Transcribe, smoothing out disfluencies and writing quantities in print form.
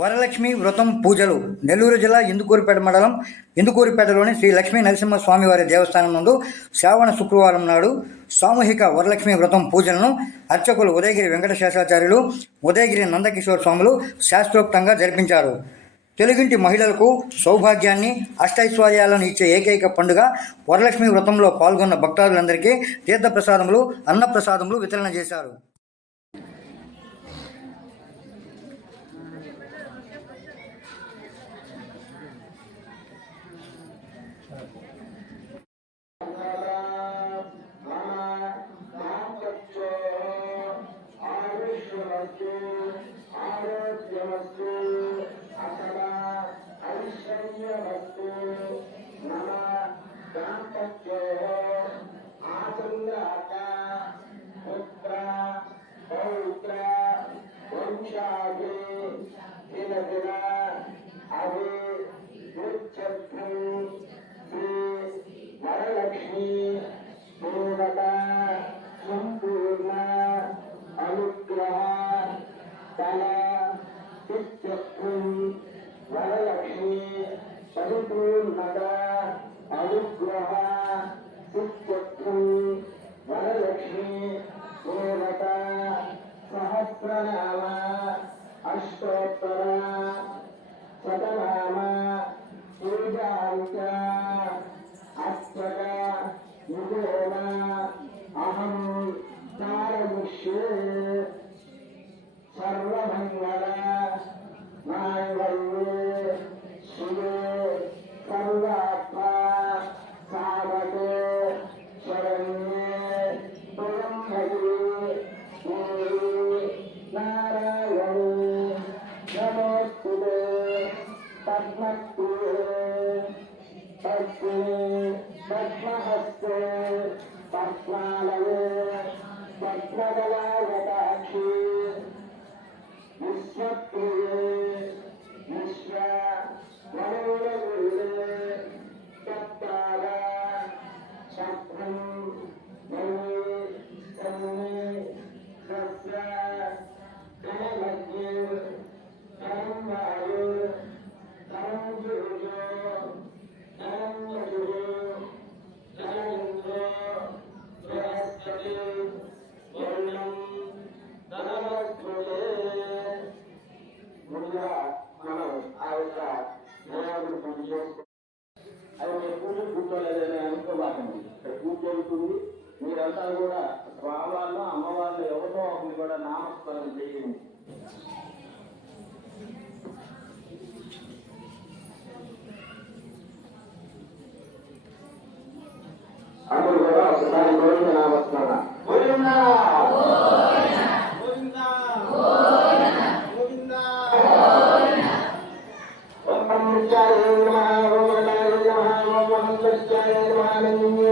వరలక్ష్మి వ్రతం పూజలు నెల్లూరు జిల్లా ఇందుకూరుపేట మండలం ఇందుకూరుపేటలోని శ్రీ లక్ష్మీ నరసింహస్వామివారి దేవస్థానం నందు శ్రావణ శుక్రవారం నాడు సామూహిక వరలక్ష్మి వ్రతం పూజలను అర్చకులు ఉదయగిరి వెంకటశేషాచార్యులు ఉదయగిరి నందకిషోర్ స్వాములు శాస్త్రోక్తంగా జరిపించారు. తెలుగింటి మహిళలకు సౌభాగ్యాన్ని అష్టైశ్వర్యాలను ఇచ్చే ఏకైక పండుగ వరలక్ష్మి వ్రతంలో పాల్గొన్న భక్తాదులందరికీ తీర్థప్రసాదములు అన్నప్రసాదములు వితరణ చేశారు. సహస్రనామ అష్టోత్తర శతనామ పూజాంచ అష్టక ముఖేన అహం తారయిష్యే సర్వమంగళ మాంగళ్యే శివే సర్వాత్మ సాధకే శరణ్యే పురంధరీ నారాయణీ నమోస్తుతే పద్మప్రియే పద్మినే పద్మహస్తే పద్మాలయే పద్మదళాయతాక్షి విశ్వప్రియే విశ్వ వనరులే తత్తాల శబ్దం మణి సన్ని సస్య కమలజ్ఞ కరంవాయు కరంజుజో కరంజుజో కరంజో బృహస్పతి వర్ణం ధనవస్త్రులే. ముందుగా మనం ఆ యొక్క దేవాదులు పూజ చేసుకో అది పూజ కూర్చోలేదని అనుకోబాకండి. ఇక్కడ పూజ జరుగుతుంది. మీరంతా కూడా స్వామివాళ్ళు అమ్మవాళ్ళు ఎవరితో ఒకరిని కూడా నామస్మరణ చేయండి. అందరూ కూడా ఒకసారి గోవింద నామస్మరణ. గోవిందా గోవిందా గోవిందా. ఓం నమః శివాయ నమః ఓం నమః శివాయ నమః ఓం నమః శివాయ నమః